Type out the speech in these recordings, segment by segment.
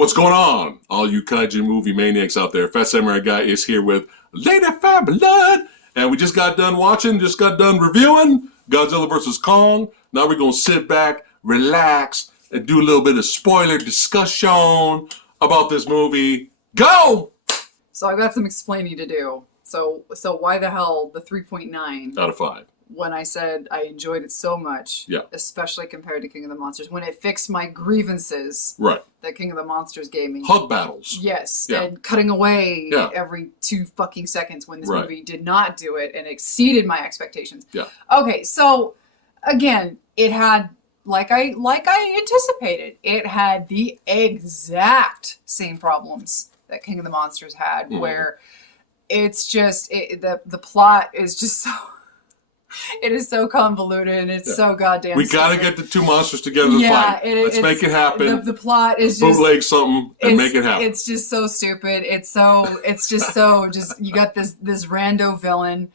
What's going on, all you kaiju movie maniacs out there? Fat Samurai Guy is here with Lady Fabulous, and we just got done reviewing Godzilla vs. Kong. Now we're going to sit back, relax, and do a little bit of spoiler discussion about this movie. Go! So I've got some explaining to do. So why the hell the 3.9? Out of 5. When I said I enjoyed it so much, especially compared to King of the Monsters, when it fixed my grievances that King of the Monsters gave me. Hug battles. Yes, and cutting away every 2 fucking seconds when this movie did not do it and exceeded my expectations. Yeah. Okay, so again, it had, like I anticipated, it had the exact same problems that King of the Monsters had, where it's just, the plot is just so... It is so convoluted and it's so goddamn We gotta get the two monsters together to fight. Let's make it happen. The plot is just... Bootleg something and make it happen. It's just so stupid. It's just so... You got this rando villain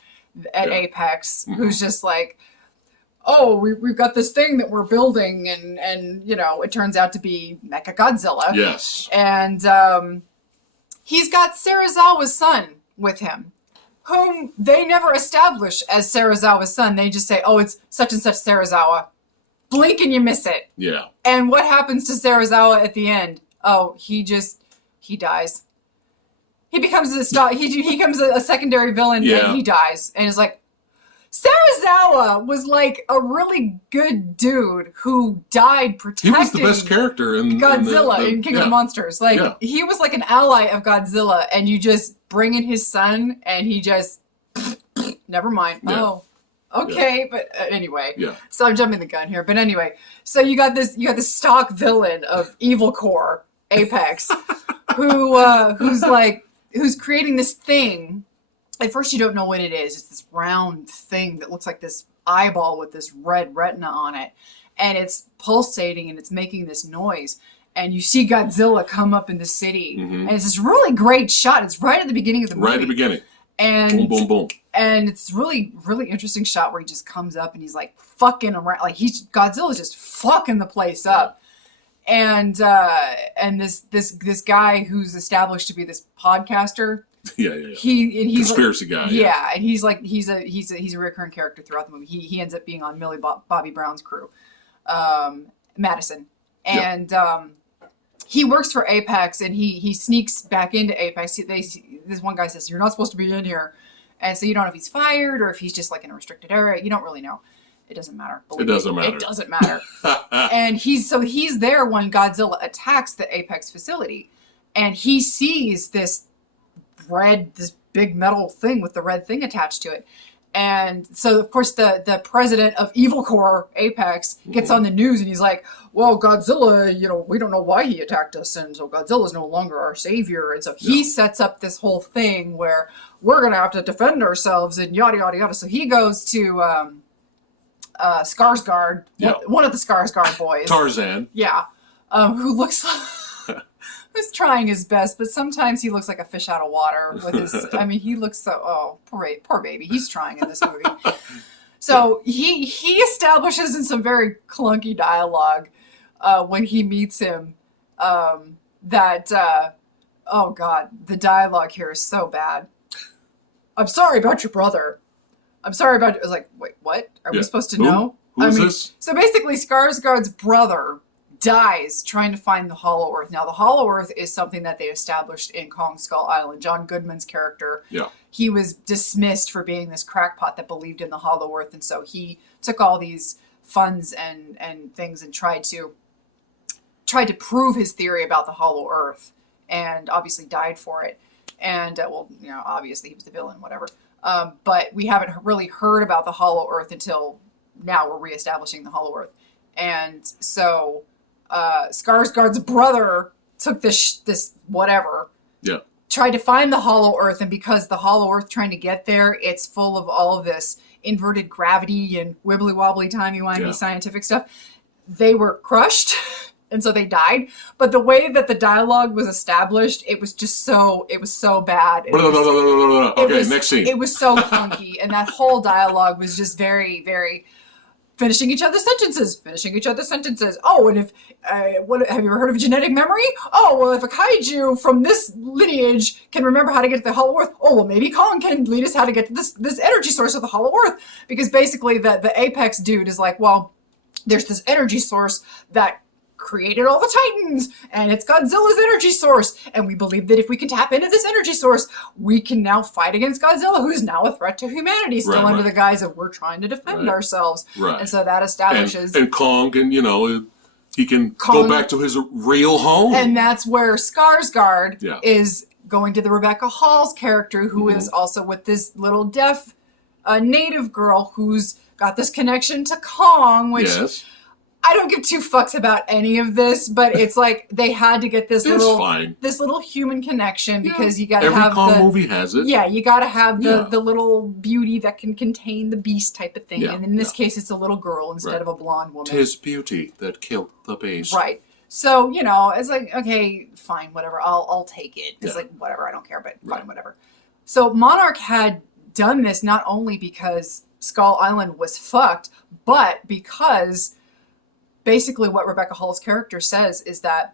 at Apex who's just like, oh, we've got this thing that we're building and you know, it turns out to be Mechagodzilla. Yes. And he's got Serizawa's son with him, whom they never establish as Serizawa's son. They just say, oh, it's such and such Serizawa. Blink and you miss it. Yeah. And what happens to Serizawa at the end? Oh, he dies. He becomes he becomes a secondary villain and he dies. And it's like, Serizawa was like a really good dude who died protecting... He was the best character in Godzilla in King of the Monsters. Like, he was like an ally of Godzilla, and you just bring in his son, and he just... Never mind. Yeah. Oh, okay. But anyway. Yeah. So I'm jumping the gun here. But anyway, so you got this stock villain of Evil Core, Apex, who's creating this thing. At first you don't know what it is. It's this round thing that looks like this eyeball with this red retina on it. And it's pulsating and it's making this noise. And you see Godzilla come up in the city. And it's this really great shot. It's right at the beginning of the movie. Right at the beginning. And boom, boom, boom. And it's really, really interesting shot where he just comes up and he's like fucking around. Like Godzilla's just fucking the place up. And this guy who's established to be this podcaster. He's conspiracy guy. Yeah, and he's a recurring character throughout the movie. He ends up being on Millie Bobby Brown's crew, Madison, and he works for Apex, and he sneaks back into Apex. This one guy says, "You're not supposed to be in here," and so you don't know if he's fired or if he's just like in a restricted area. You don't really know. It doesn't matter. It doesn't matter. It doesn't matter. And he's there when Godzilla attacks the Apex facility, and he sees this big metal thing with the red thing attached to it. And so, of course, the president of Evil Core, Apex, gets on the news and he's like, well, Godzilla, you know, we don't know why he attacked us, and so Godzilla's no longer our savior. And so he sets up this whole thing where we're going to have to defend ourselves and yada, yada, yada. So he goes to Skarsgård, one of the Skarsgård boys. Tarzan. Yeah. Who looks like... He's trying his best, but sometimes he looks like a fish out of water with his... I mean, he looks so... Oh, poor baby. He's trying in this movie. So he establishes in some very clunky dialogue when he meets him that... oh, God. The dialogue here is so bad. I'm sorry about your brother. I'm sorry about... I was like, wait, what? Are we supposed to know? Who's this? So basically, Skarsgård's brother dies trying to find the Hollow Earth. Now, the Hollow Earth is something that they established in Kong Skull Island. John Goodman's character, he was dismissed for being this crackpot that believed in the Hollow Earth, and so he took all these funds and things and tried to prove his theory about the Hollow Earth, and obviously died for it. And well, you know, obviously he was the villain, whatever. But we haven't really heard about the Hollow Earth until now. We're reestablishing the Hollow Earth, and so. Skarsgård's brother took this whatever. Yeah. Tried to find the Hollow Earth, and because the Hollow Earth trying to get there, it's full of all of this inverted gravity and wibbly wobbly timey-wimey scientific stuff. They were crushed, and so they died. But the way that the dialogue was established, it was so bad. Okay, next scene. It was so clunky, and that whole dialogue was just very, very. finishing each other's sentences. Oh, and if, what have you ever heard of genetic memory? Oh, well, if a kaiju from this lineage can remember how to get to the Hollow Earth, oh, well, maybe Kong can lead us how to get to this energy source of the Hollow Earth. Because basically the apex dude is like, well, there's this energy source that created all the Titans, and it's Godzilla's energy source, and we believe that if we can tap into this energy source, we can now fight against Godzilla, who's now a threat to humanity, still under the guise of we're trying to defend ourselves. And so that establishes... And Kong can, he can go back to his real home. And that's where Skarsgård is going to the Rebecca Hall's character, who is also with this little deaf native girl who's got this connection to Kong, which... I don't give two fucks about any of this, but it's like they had to get this little human connection because you got to have Kong movie has it. Yeah, you got to have the little beauty that can contain the beast type of thing. And in this case, it's a little girl instead of a blonde woman. 'Tis beauty that killed the beast. Right. So, it's like, okay, fine, whatever. I'll take it. It's like, whatever, I don't care, but fine, whatever. So Monarch had done this not only because Skull Island was fucked, but because... basically what Rebecca Hall's character says is that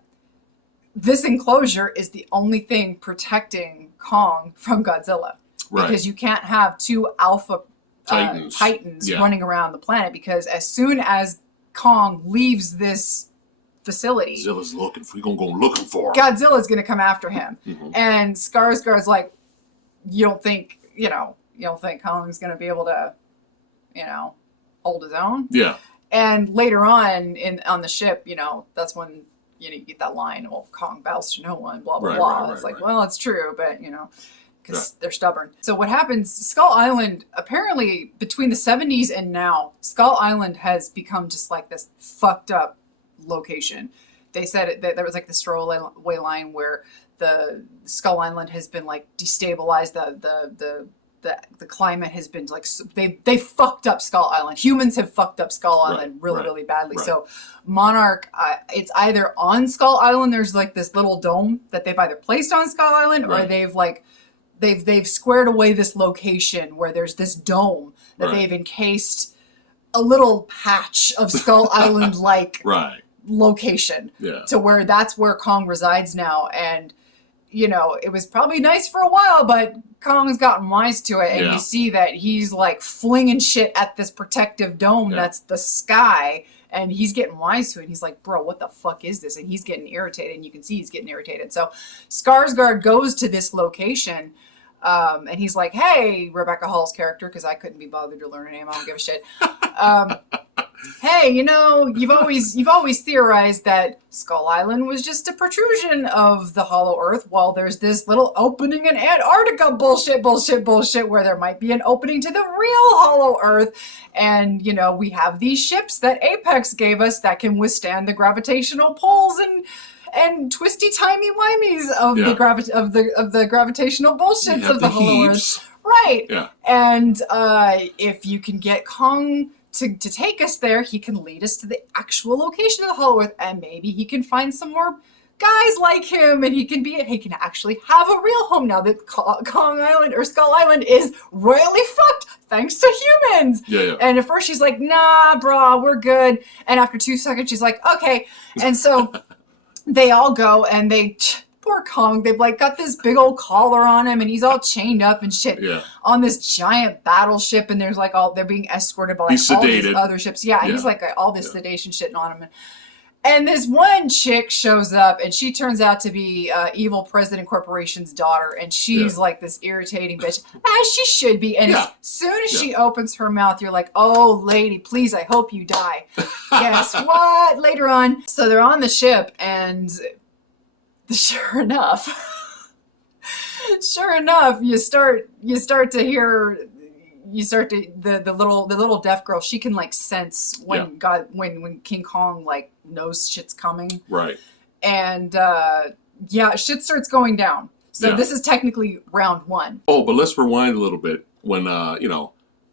this enclosure is the only thing protecting Kong from Godzilla. Because you can't have two alpha titans running around the planet, because as soon as Kong leaves this facility... Godzilla's we're going to go looking for him. Godzilla's going to come after him. And Skarsgård's like, you don't think Kong's going to be able to, hold his own? Yeah. And later on on the ship, that's when you get that line, well, Kong bows to no one, blah, blah, blah. It's like, well, it's true, but, because they're stubborn. So what happens, Skull Island, apparently between the 70s and now, Skull Island has become just like this fucked up location. They said that there was like this throwaway line where the Skull Island has been like destabilized, the climate has been like, they fucked up Skull Island. Humans have fucked up Skull Island really badly. So Monarch, it's either on Skull Island, there's like this little dome that they've either placed on Skull Island, or they've squared away this location where there's this dome that they've encased a little patch of Skull Island like location to where that's where Kong resides now. And it was probably nice for a while, but Kong's gotten wise to it, and you see that he's like flinging shit at this protective dome that's the sky, and he's getting wise to it. He's like, bro, what the fuck is this? And he's getting irritated, and you can see he's getting irritated. So Skarsgård goes to this location, and he's like, hey, Rebecca Hall's character, because I couldn't be bothered to learn her name, I don't give a shit. Hey, you've always theorized that Skull Island was just a protrusion of the Hollow Earth, while there's this little opening in Antarctica bullshit, where there might be an opening to the real Hollow Earth. And, we have these ships that Apex gave us that can withstand the gravitational pulls and twisty timey wimeys of the gravitational bullshits of the Hollow Earth. Right. Yeah. And if you can get Kong to take us there, he can lead us to the actual location of the Hollow Earth, and maybe he can find some more guys like him, and he can actually have a real home now that Kong Island or Skull Island is royally fucked thanks to humans. And at first she's like, nah, bro, we're good. And after 2 seconds, she's like, okay. And so they all go, and poor Kong, they've like got this big old collar on him, and he's all chained up and shit on this giant battleship, and there's like they're being escorted by like all these other ships. And he's like all this sedation shit on him. And this one chick shows up, and she turns out to be evil President Corporation's daughter, and she's like this irritating bitch, as she should be. And as soon as she opens her mouth, you're like, oh, lady, please, I hope you die. Guess what? Later on, so they're on the ship, and sure enough, you start to hear, the little deaf girl, she can like sense when King Kong like knows shit's coming. Right. And shit starts going down. So this is technically round 1. Oh, but let's rewind a little bit. When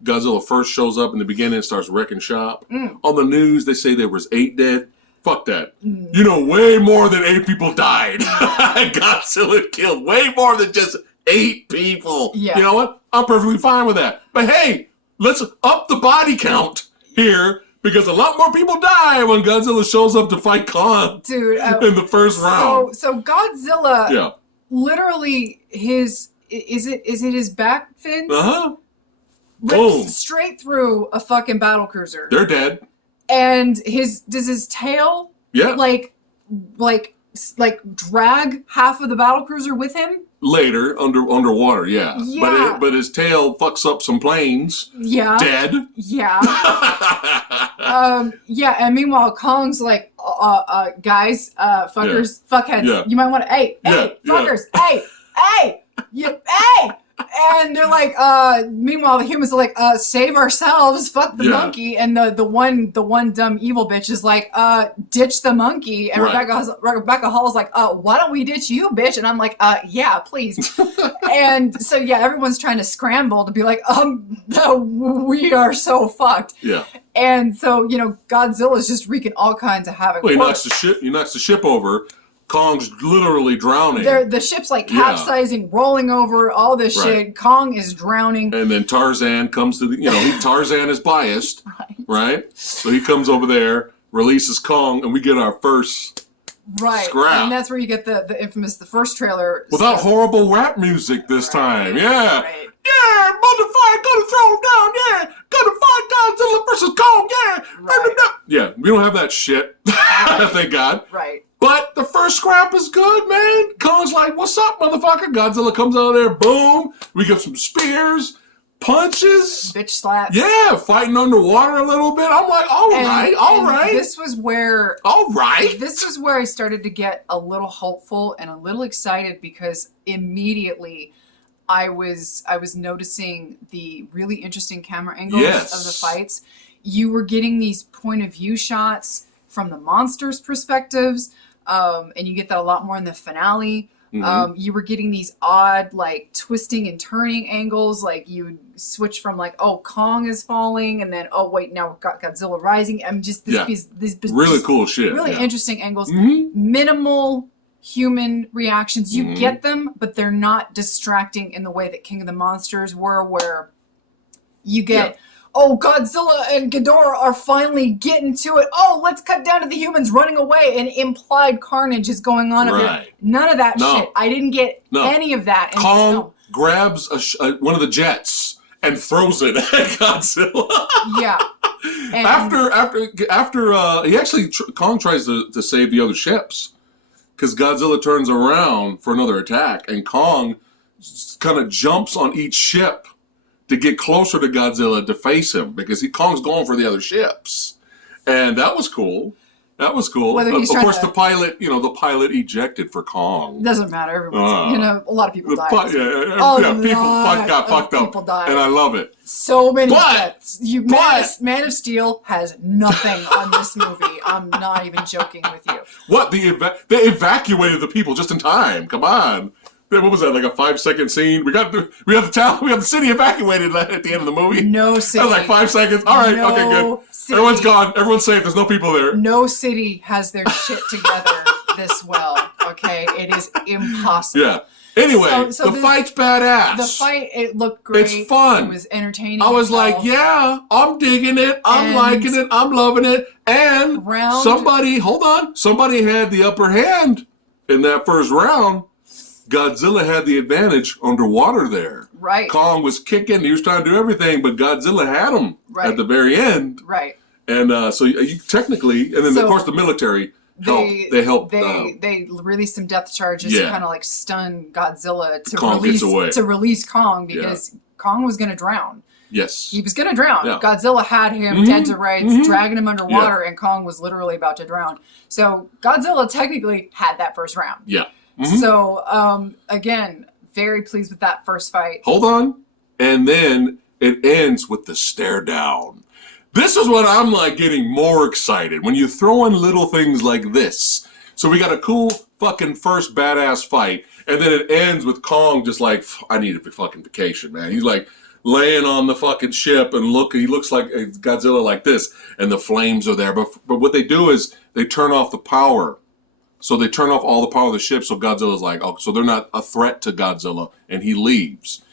Godzilla first shows up in the beginning and starts wrecking shop. On the news they say there was 8 dead. Fuck that. Way more than 8 people died. Godzilla killed way more than just 8 people. You know what? I'm perfectly fine with that. But hey, let's up the body count here, because a lot more people die when Godzilla shows up to fight Kong. Dude, in the first round. So Godzilla, yeah, literally is it his back fins? Boom. Rips straight through a fucking battle cruiser. They're dead. And does his tail like drag half of the battle cruiser with him? Later, underwater, yeah. But his tail fucks up some planes. Yeah. Dead. Yeah. Yeah, and meanwhile Kong's like, guys, fuckers, fuckheads, you might want to, hey, fuckers, hey, and they're like, meanwhile the humans are like, save ourselves, fuck the monkey, and the one dumb evil bitch is like, ditch the monkey, and Rebecca Hall's like, why don't we ditch you, bitch? And I'm like, yeah, please. And so everyone's trying to scramble to be like, we are so fucked. Yeah. And so Godzilla's just wreaking all kinds of havoc. Well, he knocks the ship over. Kong's literally drowning. The ship's like capsizing, rolling over, all this shit. Kong is drowning. And then Tarzan comes to Tarzan is biased, right? So he comes over there, releases Kong, and we get our first scrap. And that's where you get the infamous, the first trailer. Without horrible rap music this time. Yeah. Right. Yeah, motherfucker, gonna throw him down, gonna fight Godzilla versus Kong, Yeah, we don't have that shit. Thank God. Right. But the first scrap is good, man. Kong's like, what's up, motherfucker? Godzilla comes out of there, boom. We get some spears, punches. Bitch slaps. Yeah, fighting underwater a little bit. I'm like, all right. This was where... All right. This is where I started to get a little hopeful and a little excited, because immediately I was noticing the really interesting camera angles of the fights. You were getting these point of view shots from the monsters' perspectives. And you get that a lot more in the finale. You were getting these odd, like, twisting and turning angles. Like, you would switch from, like, Kong is falling, and then, wait, now we've got Godzilla rising. I mean, just these really cool shit. Really interesting angles. Minimal human reactions. You get them, but they're not distracting in the way that King of the Monsters were, where you get... Godzilla and Ghidorah are finally getting to it. Let's cut down to the humans running away, and implied carnage is going on up here. None of that shit. I didn't get any of that. Kong grabs one of the jets and throws it at Godzilla. Yeah. And after Kong tries to save the other ships, because Godzilla turns around for another attack, and Kong kind of jumps on each ship to get closer to Godzilla to face him, because Kong's going for the other ships. And that was cool. Of course, the pilot ejected for Kong. Doesn't matter. Everyone's, a lot of people died. People got fucked up. People died. And I love it. So many deaths. Man of Steel has nothing on this movie. I'm not even joking with you. What? They evacuated the people just in time. Come on. What was that, like a 5-second scene? We got the city evacuated at the end of the movie. No city. That was like 5 seconds. All right, okay, good. City. Everyone's gone. Everyone's safe. There's no people there. No city has their shit together this well. Okay, it is impossible. Yeah. Anyway, the fight's badass. The fight, it looked great. It's fun. It was entertaining. I was like, I'm digging it. I'm liking it. I'm loving it. And somebody had the upper hand in that first round. Godzilla had the advantage underwater there. Right. Kong was kicking. He was trying to do everything, but Godzilla had him at the very end. Right. And so you technically, and then of course the military helped. They released some depth charges to kind of like stun Godzilla to release Kong, because Kong was going to drown. Yes. He was going to drown. Yeah. Godzilla had him dead to rights, dragging him underwater, and Kong was literally about to drown. So Godzilla technically had that first round. Yeah. So, again, very pleased with that first fight. Hold on. And then it ends with the stare down. This is what I'm like getting more excited, when you throw in little things like this. So we got a cool fucking first badass fight, and then it ends with Kong just like, I need a fucking vacation, man. He's like laying on the fucking ship, and he looks like Godzilla like this, and the flames are there. But what they do is they turn off the power. So they turn off all the power of the ship, so Godzilla's like, so they're not a threat to Godzilla, and he leaves.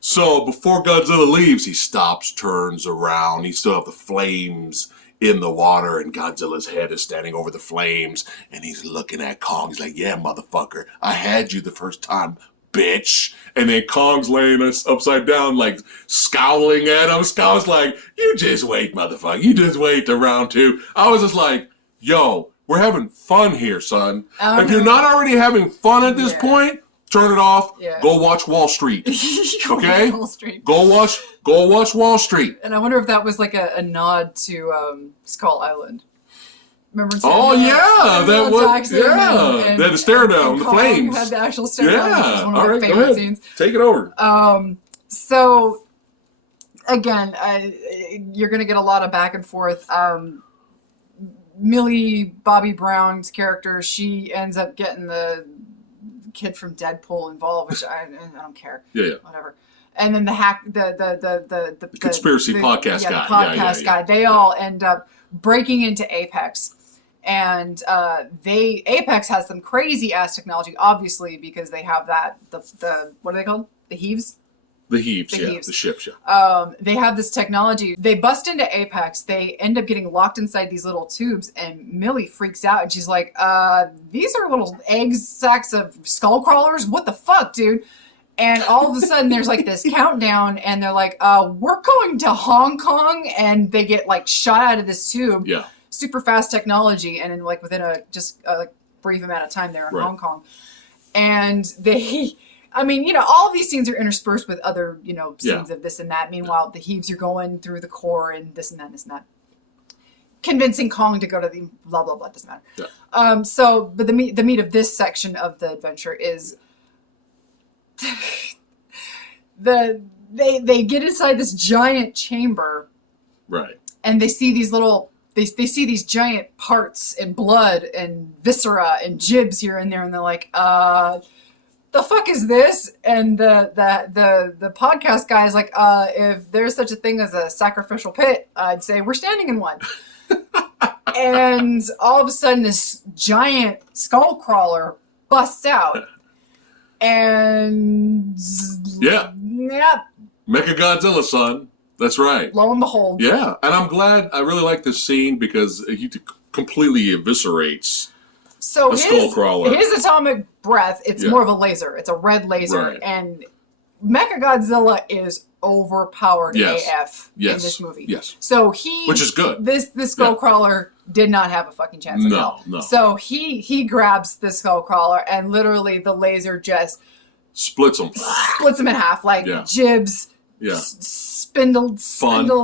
So before Godzilla leaves, he stops, turns around, he still have the flames in the water, and Godzilla's head is standing over the flames, and he's looking at Kong. He's like, yeah, motherfucker, I had you the first time, bitch. And then Kong's laying us upside down, like scowling at him. Kong's like, you just wait, motherfucker. You just wait to round two. I was just like, yo, we're having fun here, son. If you're not already having fun at this point, turn it off. Yeah. Go watch Wall Street. Okay? Wall Street. Go watch Wall Street. And I wonder if that was like a nod to Skull Island. Remember? That was they had the stare down, the flames. Had the actual stare down. Which was one of my favorite scenes. Take it over. So again, you're gonna get a lot of back and forth. Millie Bobby Brown's character, she ends up getting the kid from Deadpool involved, which I don't care. Yeah. Whatever. And then the conspiracy podcast guy. The podcast guy. They all end up breaking into Apex. And Apex has some crazy ass technology, obviously, because they have the what are they called? The Heaves? The Heaves. The ships, they have this technology. They bust into Apex. They end up getting locked inside these little tubes, and Millie freaks out, and she's like, these are little egg sacks of skull crawlers? What the fuck, dude? And all of a sudden, there's like this countdown, and they're like, we're going to Hong Kong, and they get like shot out of this tube. Yeah. Super fast technology, and then like within a brief amount of time, they're in Hong Kong. And all of these scenes are interspersed with other, scenes of this and that. Meanwhile, the Heaves are going through the core and this and that and this and that. Convincing Kong to go to the blah, blah, blah, doesn't matter. Yeah. But the meat of this section of the adventure is they get inside this giant chamber. Right. And they see these little... They see these giant parts and blood and viscera and jibs here and there, and they're like, the fuck is this? And the podcast guy is like, if there's such a thing as a sacrificial pit, I'd say we're standing in one. And all of a sudden, this giant skull crawler busts out. And... Yeah. Mechagodzilla, son. That's right. Lo and behold. Yeah, and I'm glad. I really like this scene because he completely eviscerates a skull crawler. His atomic breath, it's more of a laser. It's a red laser. And Mechagodzilla is overpowered AF in this movie. Yes. So which is good. This skull crawler did not have a fucking chance in hell. No. So he grabs the skull crawler, and literally the laser just splits him in half, like jibs. Yeah. Spindle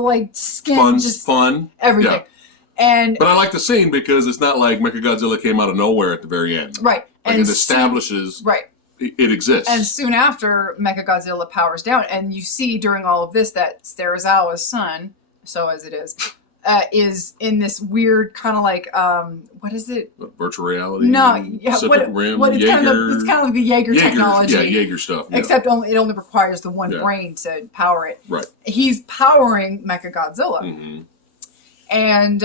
like skin, fun, everything. Yeah. But I like the scene because it's not like Mechagodzilla came out of nowhere at the very end. Right. Like it establishes it exists. And soon after, Mechagodzilla powers down, and you see during all of this that Serizawa's son, so as it is in this weird kind of like what is it? Virtual reality? No, Rim, it's kind of like the Jaeger technology. Yeah, Jaeger stuff. Yeah. Except it only requires the one brain to power it. Right. He's powering Mechagodzilla. Mm-hmm. And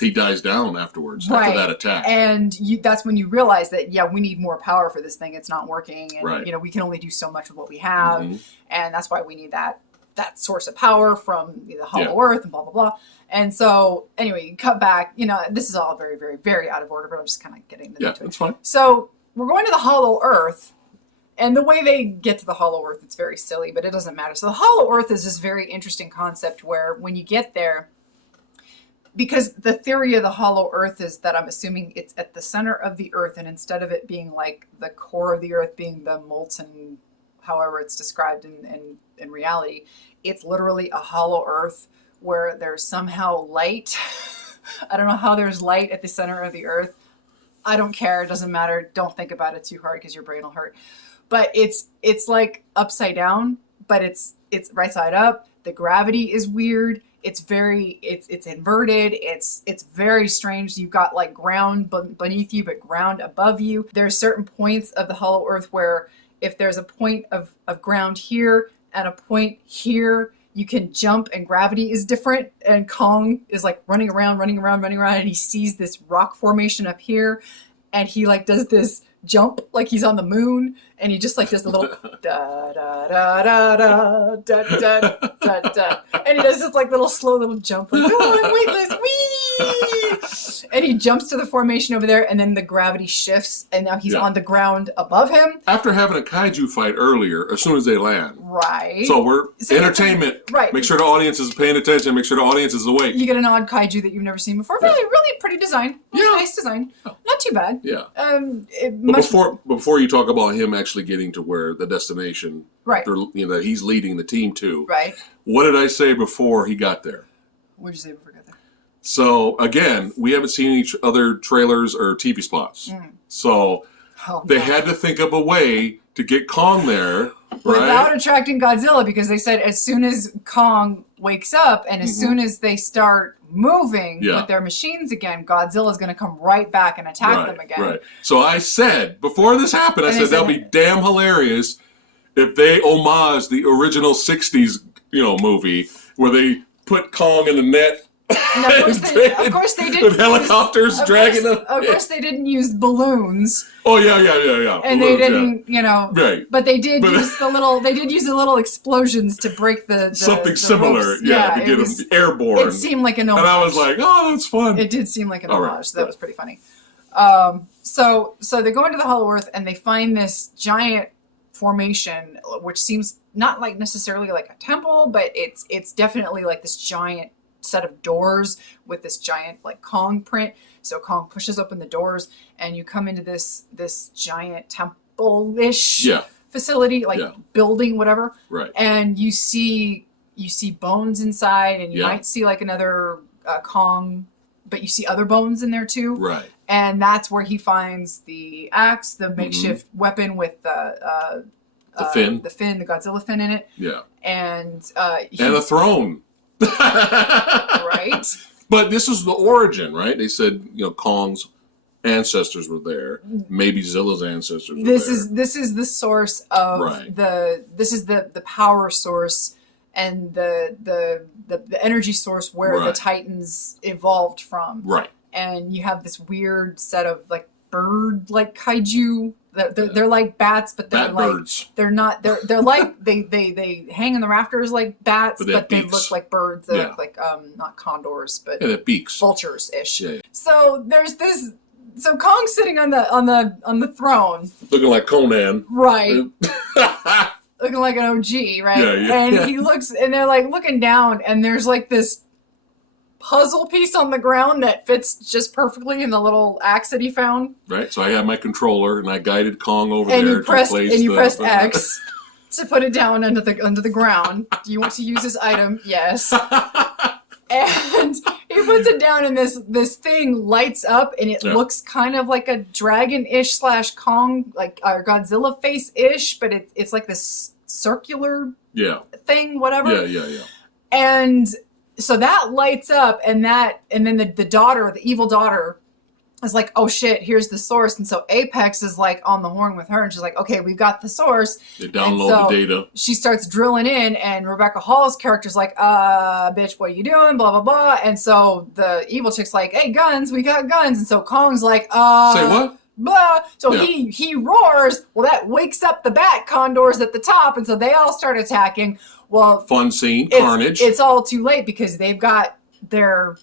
he dies down afterwards after that attack. And that's when you realize that we need more power for this thing. It's not working, and we can only do so much with what we have, and that's why we need that source of power from the Hollow Earth and blah blah blah. And so anyway, you cut back. This is all very very very out of order, but I'm just kind of getting into it. That's fine. So we're going to the Hollow Earth, and the way they get to the Hollow Earth, it's very silly, but it doesn't matter. So the Hollow Earth is this very interesting concept where when you get there, because the theory of the Hollow Earth is that I'm assuming it's at the center of the Earth, and instead of it being like the core of the Earth being the molten, however it's described in reality, it's literally a hollow Earth where there's somehow light. I don't know how there's light at the center of the Earth. I don't care. It doesn't matter. Don't think about it too hard because your brain will hurt. But it's like upside down, but it's right side up. The gravity is weird. It's inverted. It's very strange. You've got like ground beneath you, but ground above you. There's certain points of the Hollow Earth where if there's a point of ground here and a point here, you can jump and gravity is different. And Kong is like running around, and he sees this rock formation up here, and he like does this jump like he's on the moon, and he just like does the little da da da da da da da da da, and he does this like little slow little jump, like oh I'm weightless, wee, and he jumps to the formation over there, and then the gravity shifts, and now he's on the ground above him. After having a kaiju fight earlier, as soon as they land. Right. So we're entertainment. Right. Make sure the audience is paying attention. Make sure the audience is awake. You get an odd kaiju that you've never seen before. Really pretty design. Nice design. Not too bad. Yeah. But before you talk about him actually getting to where the destination, right? That he's leading the team to. Right. What did I say before he got there? What did you say before he got there? So again, we haven't seen each other trailers or TV spots. So they had to think up a way to get Kong there. Without attracting Godzilla, because they said as soon as Kong wakes up and as soon as they start moving with their machines again, Godzilla's going to come right back and attack them again. Right. So I said, before this happened, I said that'll be damn hilarious if they homage the original 60s, movie where they put Kong in the net. And of course they didn't. With helicopters dragging them. Of course they didn't use balloons. Oh yeah. And balloons, they didn't, Right. But they did use They did use the little explosions to break the something similar. Ropes. To get them airborne. It seemed like an homage. And I was like, oh, that's fun. It did seem like an homage. So that was pretty funny. So they go into the Hollow Earth and they find this giant formation, which seems not like necessarily like a temple, but it's definitely like this giant set of doors with this giant like Kong print. So Kong pushes open the doors and you come into this giant temple-ish facility, like building, whatever. Right. And you see bones inside, and you might see like another Kong, but you see other bones in there too. Right. And that's where he finds the axe, the makeshift weapon with the fin, the Godzilla fin in it. Yeah. And a throne. Right. But this is the origin, right? They said, Kong's ancestors were there. Maybe Zilla's ancestors were there. This is the source of the power source and the energy source where the Titans evolved from. Right. And you have this weird set of like bird like kaiju. They're like bats, but they're birds. They're not. They're like they hang in the rafters like bats, but they look like birds. They look like not condors, but beaks, vultures ish. Yeah. So there's this. So Kong's sitting on the throne, looking like Conan, right? Looking like an OG, right? And he looks, and they're like looking down, and there's like this puzzle piece on the ground that fits just perfectly in the little axe that he found. Right. So I had my controller and I guided Kong over there. You pressed X to put it down under the ground. Do you want to use this item? Yes. And he puts it down, and this thing lights up, and it looks kind of like a dragon-ish / Kong, like or Godzilla face-ish, but it's like this circular thing, whatever. Yeah. And so that lights up, and then the daughter, the evil daughter, is like, oh shit, here's the source. And so Apex is like on the horn with her, and she's like, okay, we've got the source. They download the data. She starts drilling in, and Rebecca Hall's character's like, bitch, what are you doing? Blah, blah, blah. And so the evil chick's like, hey, guns, we got guns. And so Kong's like, say what? Blah. So he roars. Well, that wakes up the bat condors at the top, and so they all start attacking. Well, fun scene, carnage. It's all too late because they've got the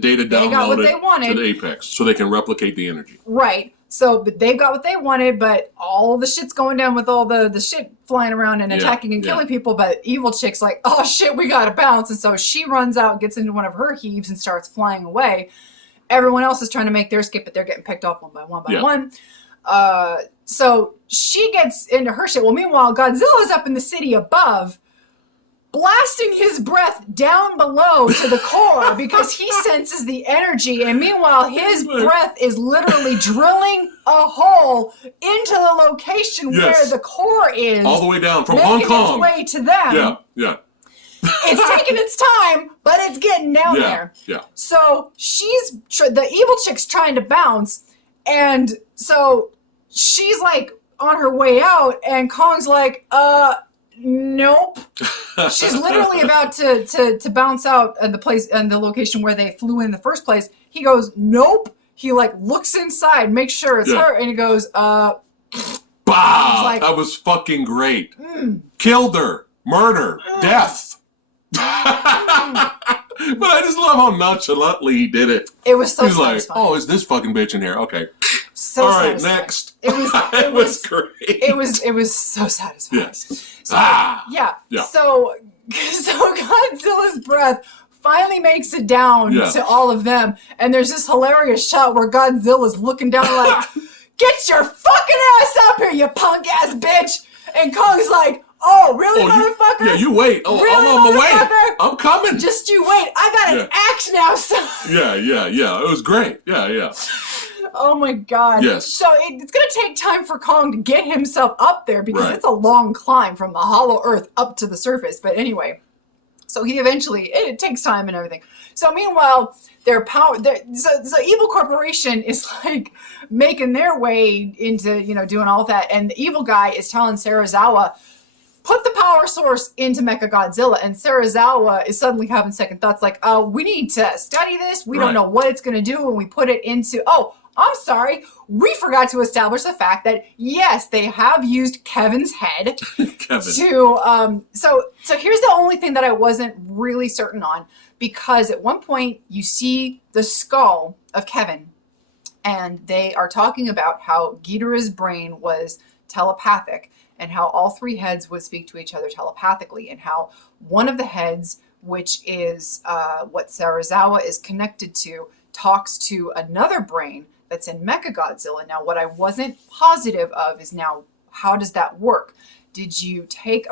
data downloaded they got what they wanted to the Apex, so they can replicate the energy. Right. So, but they've got what they wanted, but all the shit's going down with all the shit flying around and attacking and killing people. But evil chick's like, oh shit, we gotta bounce, and so she runs out, gets into one of her heaves, and starts flying away. Everyone else is trying to make their escape, but they're getting picked off one by one. So she gets into her shit. Well, meanwhile, Godzilla's up in the city above, blasting his breath down below to the core because he senses the energy, and meanwhile his breath is literally drilling a hole into the location where the core is, all the way down from Hong Kong, its way to them. It's taking its time, but it's getting down there. So the evil chick's trying to bounce, and so she's like on her way out, and Kong's like, nope. She's literally about to bounce out at the place and the location where they flew in the first place. He goes, nope. he like looks inside, makes sure it's her, and he goes, Bah! Like, that was fucking great. Killed her. Murder. Death. But I just love how nonchalantly he did it. It was so He's satisfying. like, oh, is this fucking bitch in here? Okay. So all right, satisfying. next. It was great. It was so satisfying. Yes. So, yeah. So Godzilla's breath finally makes it down to all of them, and there's this hilarious shot where Godzilla's looking down like, "Get your fucking ass up here, you punk ass bitch!" And Kong's like, "Oh, really, motherfucker? You wait. Oh, really, I'm on my way. motherfucker? I'm coming. Just you wait. I got an axe now, son." Yeah. It was great. Yeah. Oh my god. Yes. So it's going to take time for Kong to get himself up there because it's a long climb from the hollow earth up to the surface. But anyway, so he eventually, it takes time and everything. So meanwhile, their power, so Evil Corporation is like making their way into, doing all that. And the evil guy is telling Serizawa, put the power source into Mechagodzilla, and Serizawa is suddenly having second thoughts like, we need to study this. We don't know what it's going to do when we put it into, I'm sorry, we forgot to establish the fact that, yes, they have used Kevin's head to, so here's the only thing that I wasn't really certain on, because at one point you see the skull of Kevin, and they are talking about how Ghidorah's brain was telepathic, and how all three heads would speak to each other telepathically, and how one of the heads, which is what Serizawa is connected to, talks to another brain that's in Mechagodzilla. Now, what I wasn't positive of is now, how does that work? Did you take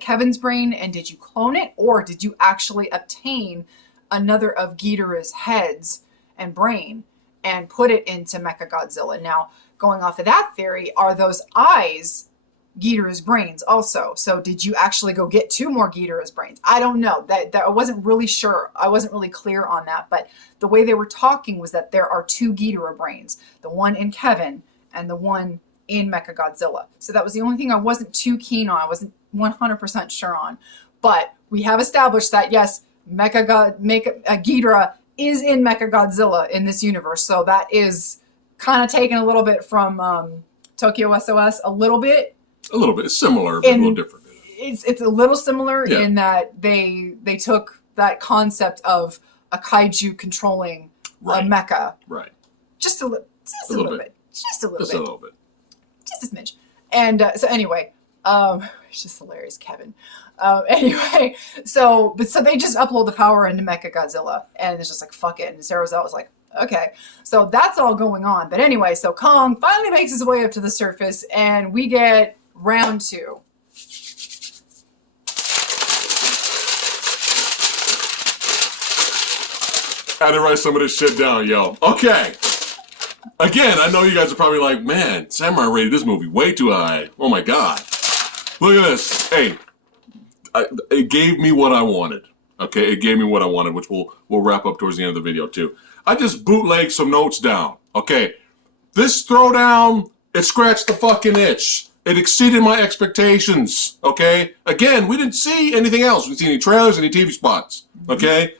Kevin's brain and did you clone it, or did you actually obtain another of Ghidorah's heads and brain and put it into Mechagodzilla? Now, going off of that theory, are those eyes Ghidorah's brains also? So did you actually go get 2 more Ghidorah's brains? I don't know. That I wasn't really sure. I wasn't really clear on that. But the way they were talking was that there are 2 Ghidorah brains, the one in Kevin and the one in Mechagodzilla. So that was the only thing I wasn't too keen on. I wasn't 100% sure on. But we have established that, yes, Ghidorah is in Mechagodzilla in this universe. So that is kind of taken a little bit from Tokyo SOS, a little bit. A little bit similar, but a little different. It's a little similar in that they took that concept of a kaiju controlling a mecha. Right. Just a little bit. Just a little bit. Just a smidge. And so anyway, it's just hilarious, Kevin. Anyway, so they just upload the power into Mechagodzilla, and it's just like, fuck it. And Serizawa was like, okay. So that's all going on. But anyway, so Kong finally makes his way up to the surface, and we get round 2. I had to write some of this shit down, yo. Okay. Again, I know you guys are probably like, man, Samurai rated this movie way too high. Oh my god. Look at this. Hey, it gave me what I wanted. Okay, it gave me what I wanted, which we'll wrap up towards the end of the video too. I just bootlegged some notes down. Okay, this throwdown, it scratched the fucking itch. It exceeded my expectations. Okay, again, we didn't see anything else. We didn't see any trailers, any TV spots. Okay,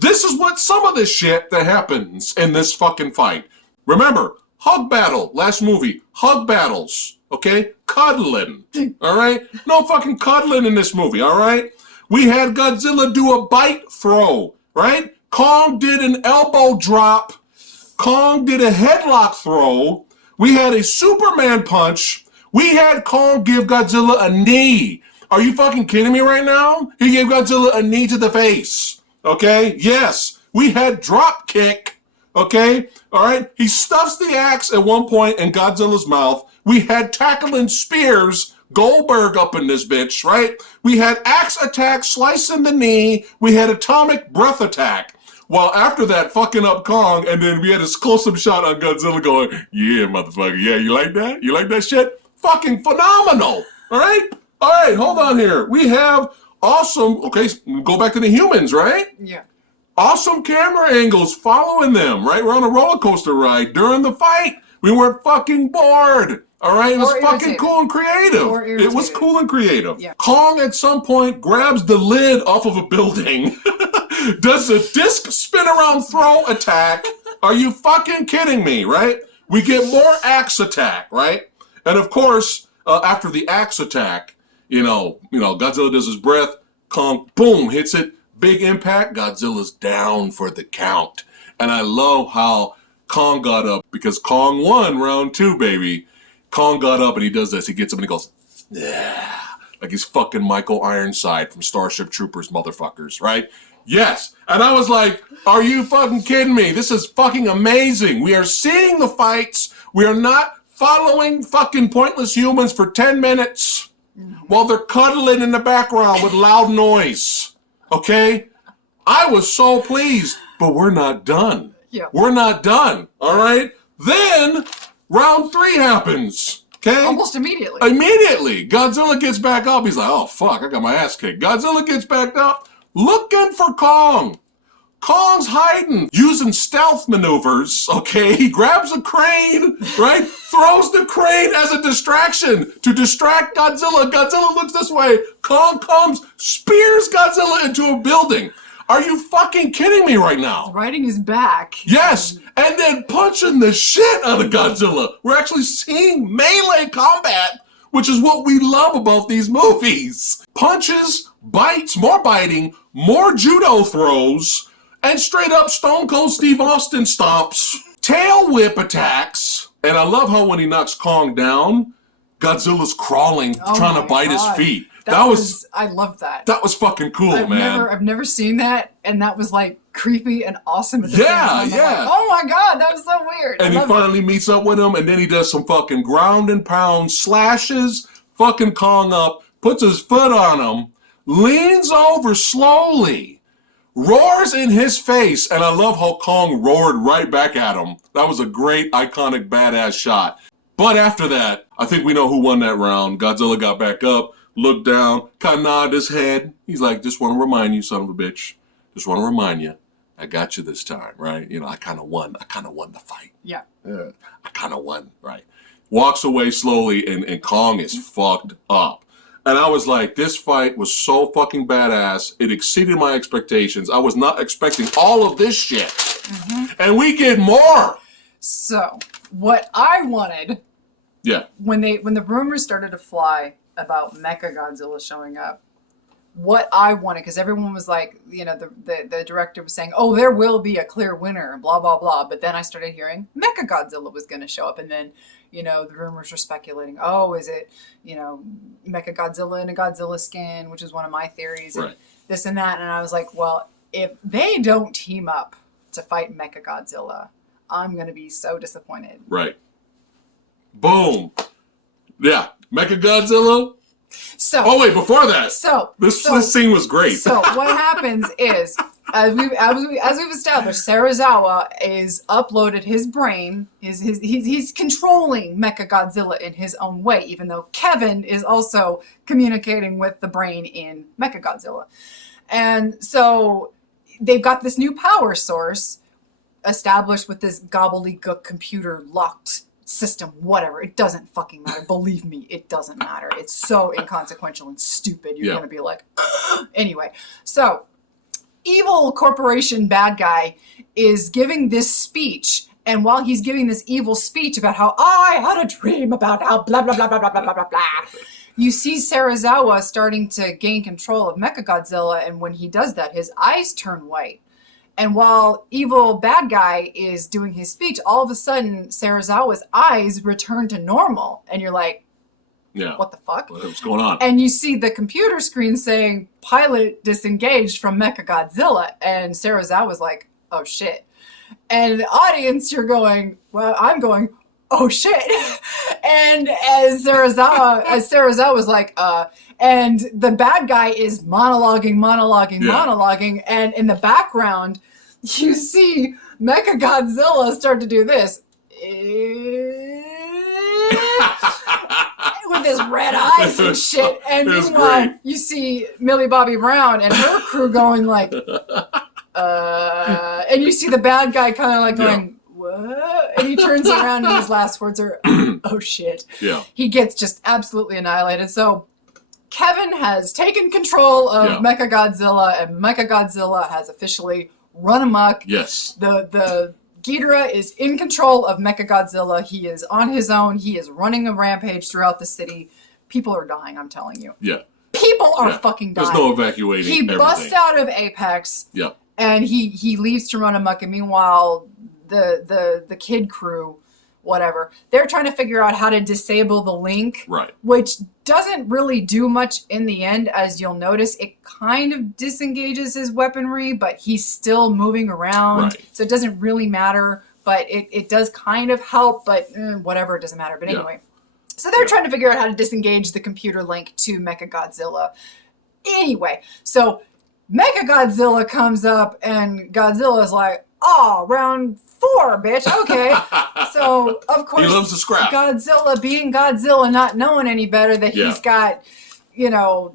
this is what some of this shit that happens in this fucking fight. Remember, hug battle, last movie, hug battles. Okay, cuddling. All right, no fucking cuddling in this movie. All right, we had Godzilla do a bite throw. Right, Kong did an elbow drop. Kong did a headlock throw. We had a Superman punch. We had Kong give Godzilla a knee. Are you fucking kidding me right now? He gave Godzilla a knee to the face. Okay? Yes. We had drop kick. Okay? All right? He stuffs the axe at one point in Godzilla's mouth. We had tackling spears. Goldberg up in this bitch, right? We had axe attack slicing the knee. We had atomic breath attack. Well, after that, fucking up Kong, and then we had this close-up shot on Godzilla going, yeah, motherfucker, yeah, you like that? You like that shit? Fucking phenomenal, all right? All right, hold on here. We have awesome, okay, go back to the humans, right? Yeah. Awesome camera angles following them, right? We're on a roller coaster ride during the fight. We weren't fucking bored. All right, it was fucking cool and creative. It was cool and creative. Yeah. Kong at some point grabs the lid off of a building, does a disc spin around throw attack, Are you fucking kidding me, right? We get more axe attack, right? And of course, after the axe attack, Godzilla does his breath, Kong, boom, hits it, big impact, Godzilla's down for the count. And I love how Kong got up, because Kong won round 2, baby. Kong got up and he does this, he gets up and he goes, yeah, like he's fucking Michael Ironside from Starship Troopers, motherfuckers, right? Yes. And I was like, are you fucking kidding me? This is fucking amazing. We are seeing the fights. We are not following fucking pointless humans for 10 minutes while they're cuddling in the background with loud noise. Okay? I was so pleased, but we're not done. Yeah. We're not done. All right? Then round 3 happens. Okay? Almost immediately. Immediately. Godzilla gets back up. He's like, oh, fuck, I got my ass kicked. Godzilla gets back up, looking for Kong. Kong's hiding, using stealth maneuvers, okay? He grabs a crane, right? Throws the crane as a distraction to distract Godzilla. Godzilla looks this way. Kong comes, spears Godzilla into a building. Are you fucking kidding me right now? Riding his back. Yes, and then punching the shit out of Godzilla. We're actually seeing melee combat, which is what we love about these movies. Punches, bites, more biting, more judo throws, and straight up Stone Cold Steve Austin stomps, tail whip attacks, and I love how when he knocks Kong down, Godzilla's crawling, trying to bite his feet. I loved that. That was fucking cool, man. I've never seen that, and that was like creepy and awesome at the same time. Yeah. Like, oh my god, that was so weird. And he finally meets up with him, and then he does some fucking ground and pound, slashes fucking Kong up, puts his foot on him, leans over slowly, roars in his face, and I love how Kong roared right back at him. That was a great, iconic, badass shot. But after that, I think we know who won that round. Godzilla got back up, looked down, kind of nodded his head. He's like, just want to remind you, son of a bitch. Just want to remind you, I got you this time, right? I kind of won. I kind of won the fight. Yeah. I kind of won, right? Walks away slowly, and Kong is fucked up. And I was like, this fight was so fucking badass. It exceeded my expectations. I was not expecting all of this shit. Mm-hmm. And we get more. So, what I wanted, when the rumors started to fly about Mechagodzilla showing up, what I wanted, because everyone was like, the director was saying, oh, there will be a clear winner, blah, blah, blah. But then I started hearing Mechagodzilla was going to show up. And then, the rumors were speculating, oh, is it, Mechagodzilla in a Godzilla skin, which is one of my theories, and this and that. And I was like, well, if they don't team up to fight Mechagodzilla, I'm going to be so disappointed. Right. Boom. Yeah. Mechagodzilla. So. Oh wait, before that. This scene was great. So what happens is, as we've established, Serizawa is uploaded his brain. He's controlling Mechagodzilla in his own way, even though Kevin is also communicating with the brain in Mechagodzilla. And so they've got this new power source established with this gobbledygook computer locked system, whatever. It doesn't fucking matter. Believe me, it doesn't matter. It's so inconsequential and stupid. You're going to be like, anyway. So, evil corporation bad guy is giving this speech. And while he's giving this evil speech about how I had a dream about how blah, blah, blah, blah, blah, blah, blah, blah, blah, you see Serizawa starting to gain control of Mechagodzilla. And when he does that, his eyes turn white. And while evil bad guy is doing his speech, all of a sudden, Serizawa's eyes return to normal. And you're like, what the fuck? What's going on? And you see the computer screen saying, pilot disengaged from Mechagodzilla. And Serizawa's like, oh shit. And the audience, you're going, well, I'm going, oh shit. And as Serizawa's like, and the bad guy is monologuing. And in the background, you see Mechagodzilla start to do this. With his red eyes and shit. And meanwhile, you see Millie Bobby Brown and her crew going like, and you see the bad guy kind of like going, what? And he turns around and his last words are, oh shit. Yeah. He gets just absolutely annihilated. So Kevin has taken control of Mechagodzilla, and Mechagodzilla has officially run amok. Yes. The Ghidorah is in control of Mechagodzilla. He is on his own. He is running a rampage throughout the city. People are dying, I'm telling you. Yeah. People are fucking dying. There's no evacuating He busts out of Apex. Yeah. And he leaves to run amok. And meanwhile, the kid crew, whatever, they're trying to figure out how to disable the link. Right. Which doesn't really do much in the end, as you'll notice. It kind of disengages his weaponry, but he's still moving around. Right. So it doesn't really matter. But it does kind of help, but whatever, it doesn't matter. But anyway. So they're trying to figure out how to disengage the computer link to Mechagodzilla. Anyway, so Mechagodzilla comes up and Godzilla's like, oh, round 4, bitch. Okay. So, of course, he loves to scrap. Godzilla being Godzilla, not knowing any better that he's got, you know.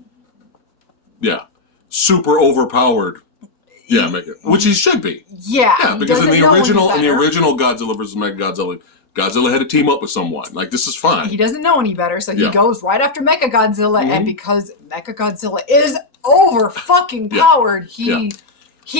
Yeah. Super overpowered. Yeah, which he should be. Yeah. Yeah, because in the original Godzilla versus Mechagodzilla, Godzilla had to team up with someone. Like, this is fine. He doesn't know any better, so he goes right after Mechagodzilla, and because Mechagodzilla is over fucking powered, he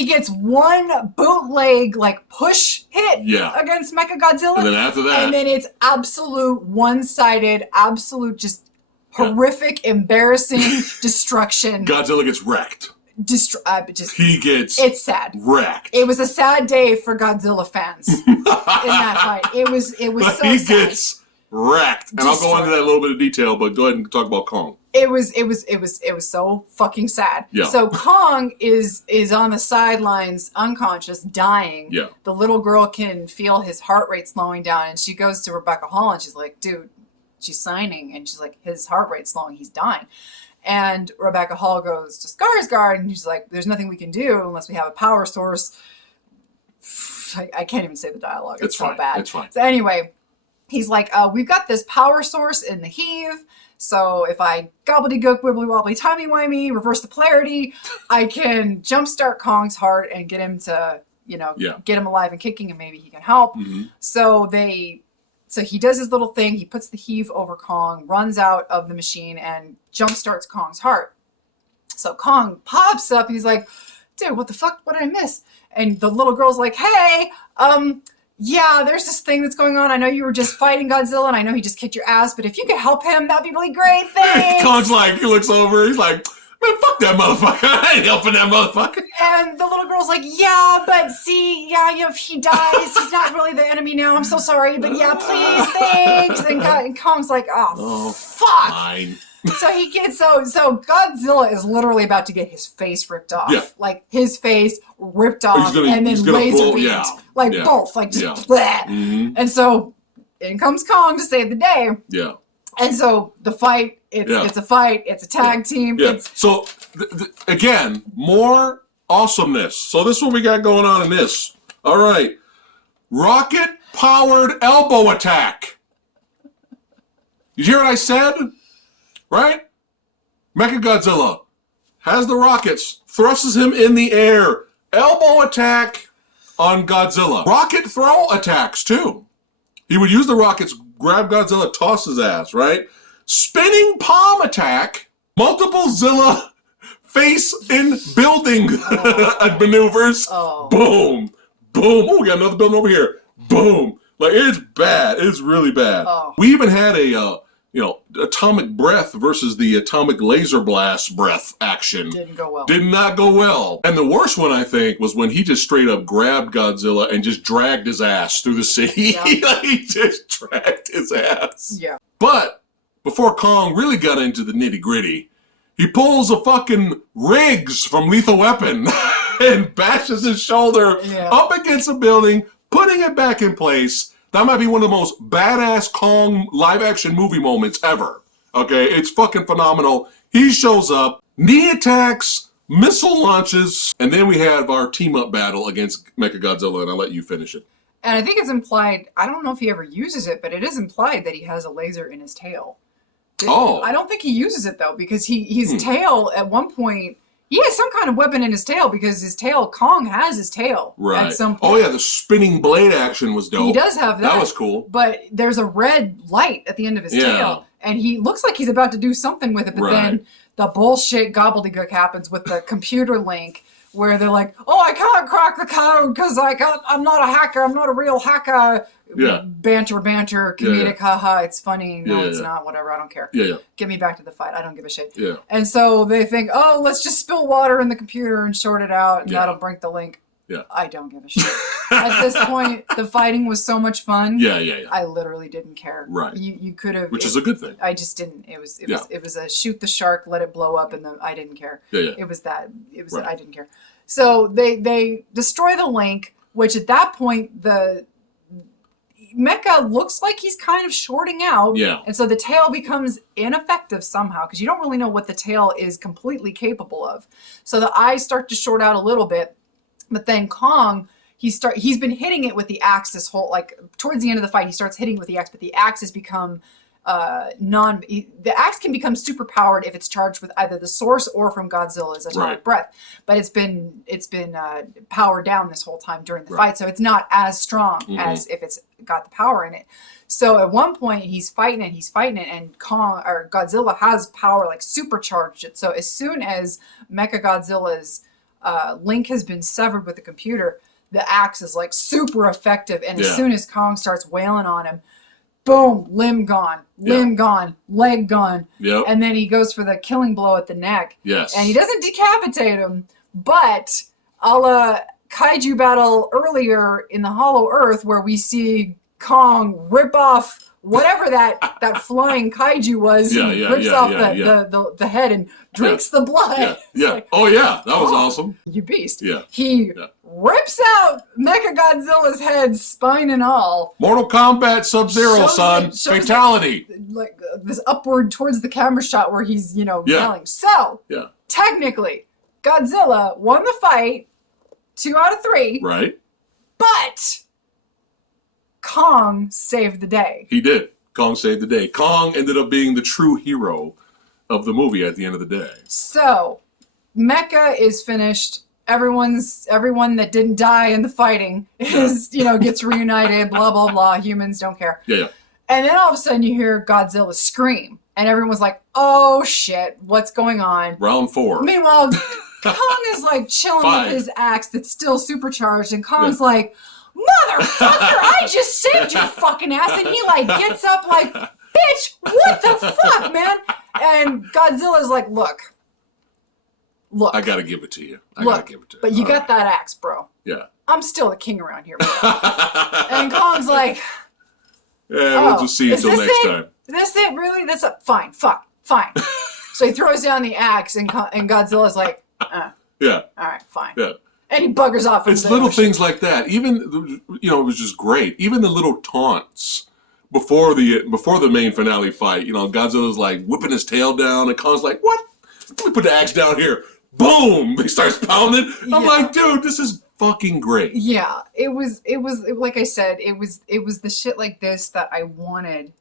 gets one bootleg, like, push hit against Mechagodzilla. And then after that... And then it's absolute one-sided, absolute just horrific, embarrassing destruction. Godzilla gets wrecked. It's sad. Wrecked. It was a sad day for Godzilla fans in that fight. It was but so he sad. gets wrecked. And I'll go into that a little bit of detail, but go ahead and talk about Kong. It was so fucking sad. Yeah. So Kong is on the sidelines, unconscious, dying. Yeah. The little girl can feel his heart rate slowing down, and she goes to Rebecca Hall and she's like, dude, she's signing, and she's like, his heart rate's slowing, he's dying. And Rebecca Hall goes to Skarsgård, and he's like, there's nothing we can do unless we have a power source. I can't even say the dialogue. It's so bad. It's fine. So anyway, he's like, we've got this power source in the heave. So if I gobbledygook, wibbly wobbly, timey wimey, reverse the polarity, I can jumpstart Kong's heart and get him to, get him alive and kicking, and maybe he can help. Mm-hmm. So he does his little thing. He puts the heave over Kong, runs out of the machine, and jumpstarts Kong's heart. So Kong pops up, and he's like, dude, what the fuck? What did I miss? And the little girl's like, hey, there's this thing that's going on. I know you were just fighting Godzilla, and I know he just kicked your ass, but if you could help him, that'd be really great. Thanks. Kong's like, he looks over, he's like, man, fuck that motherfucker. I ain't helping that motherfucker. And the little girl's like, yeah, but see, if he dies, he's not really the enemy now. I'm so sorry, but yeah, please, thanks. And Kong's like, oh fuck. Fine. So he gets so Godzilla is literally about to get his face ripped off. Yeah. Like his face ripped off and then laser beamed. Both. Like just bleh. Mm-hmm. And so in comes Kong to save the day. Yeah. And so the fight, it's a fight, it's a tag team. Yeah. So again, more awesomeness. So this is what we got going on in this. All right. Rocket powered elbow attack. You hear what I said? Right? Mechagodzilla has the rockets, thrusts him in the air. Elbow attack on Godzilla. Rocket throw attacks, too. He would use the rockets, grab Godzilla, toss his ass, right? Spinning palm attack. Multiple Zilla face in building maneuvers. Oh. Boom. Boom. Oh, we got another building over here. Boom. Like, it's bad. It's really bad. Oh. We even had a... atomic breath versus the atomic laser blast breath action. Didn't go well. Did not go well. And the worst one, I think, was when he just straight up grabbed Godzilla and just dragged his ass through the city. Yeah. He just dragged his ass. Yeah. But before Kong really got into the nitty gritty, he pulls a fucking Riggs from Lethal Weapon and bashes his shoulder up against a building, putting it back in place. That might be one of the most badass Kong live-action movie moments ever. Okay, it's fucking phenomenal. He shows up, knee attacks, missile launches, and then we have our team-up battle against Mechagodzilla, and I'll let you finish it. And I think it's implied, I don't know if he ever uses it, but it is implied that he has a laser in his tail. I don't think he uses it, though, because his tail, at one point... He has some kind of weapon in his tail because Kong has his tail at some point. Oh, yeah, the spinning blade action was dope. He does have that. That was cool. But there's a red light at the end of his tail. And he looks like he's about to do something with it. But then the bullshit gobbledygook happens with the computer link where they're like, oh, I can't crack the code because I'm not a hacker. I'm not a real hacker. Yeah. Banter, comedic, haha, it's funny. No, it's not, whatever, I don't care. Yeah. Get me back to the fight. I don't give a shit. Yeah. And so they think, oh, let's just spill water in the computer and short it out, and that'll break the link. Yeah. I don't give a shit. At this point, the fighting was so much fun. Yeah. I literally didn't care. Right. You could have. Which is a good thing. I just didn't. It was a shoot the shark, let it blow up, and I didn't care. Yeah. It was that. It was right. I didn't care. So they destroy the link, which at that point the Mecha looks like he's kind of shorting out. Yeah. And so the tail becomes ineffective somehow because you don't really know what the tail is completely capable of. So the eyes start to short out a little bit, but then Kong, he's been hitting it with the axe this whole, like towards the end of the fight, he starts hitting it with the axe, but the axe has become the axe can become super powered if it's charged with either the source or from Godzilla's atomic breath, but it's been powered down this whole time during the fight, so it's not as strong as if it's got the power in it. So at one point he's fighting it, and Godzilla has power, like supercharged it. So as soon as Mechagodzilla's link has been severed with the computer, the axe is like super effective, and as soon as Kong starts wailing on him, boom, limb gone, leg gone. Yep. And then he goes for the killing blow at the neck. Yes. And he doesn't decapitate him, but a la kaiju battle earlier in the Hollow Earth where we see Kong rip off whatever that flying kaiju was, he rips off the head and drinks the blood. Yeah. Like, oh yeah, that was awesome. You beast. Yeah. He rips out Mechagodzilla's head, spine and all. Mortal Kombat Sub-Zero, son. Fatality. Like this upward towards the camera shot where he's, yelling. So, technically, Godzilla won the fight, 2 out of 3. Right. But Kong saved the day. He did. Kong saved the day. Kong ended up being the true hero of the movie at the end of the day. So, Mecha is finished. Everyone that didn't die in the fighting is, gets reunited, blah, blah, blah. Humans don't care. Yeah. And then all of a sudden you hear Godzilla scream. And everyone's like, oh shit, what's going on? Round 4. Meanwhile, Kong is like chilling with his axe that's still supercharged. And Kong's like, motherfucker, I just saved your fucking ass. And he like gets up like, bitch, what the fuck, man? And Godzilla's like, look. I gotta give it to you. But you got that axe, bro. Yeah. I'm still the king around here, bro. And Kong's like, we'll just see you until next time. This it? Really? That's fine. Fine. So he throws down the axe, and Godzilla's like, yeah. All right, fine. Yeah. And he buggers off. It's little things like that. Even, it was just great. Even the little taunts before the main finale fight. Godzilla's like whipping his tail down, and Kong's like, what? Let me put the axe down here. Boom! He starts pounding. I'm like, dude, this is fucking great. Yeah, it was like I said, it was the shit like this that I wanted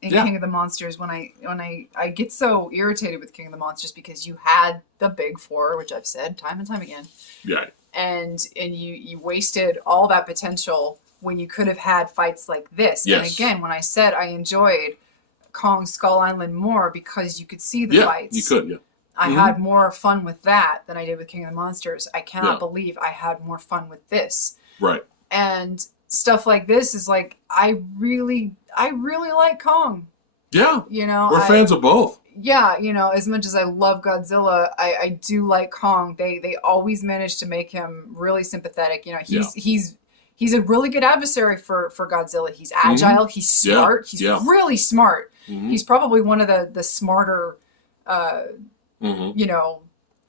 in King of the Monsters. When I get so irritated with King of the Monsters because you had the big 4, which I've said time and time again. Yeah. And you wasted all that potential when you could have had fights like this. Yes. And again, when I said I enjoyed Kong Skull Island more because you could see the fights. You could, I had more fun with that than I did with King of the Monsters. I cannot believe I had more fun with this. Right. And stuff like this is like, I really like Kong. Yeah. We're fans of both. Yeah, as much as I love Godzilla, I do like Kong. They always manage to make him really sympathetic. He's a really good adversary for Godzilla. He's agile, he's smart, he's really smart. He's probably one of the smarter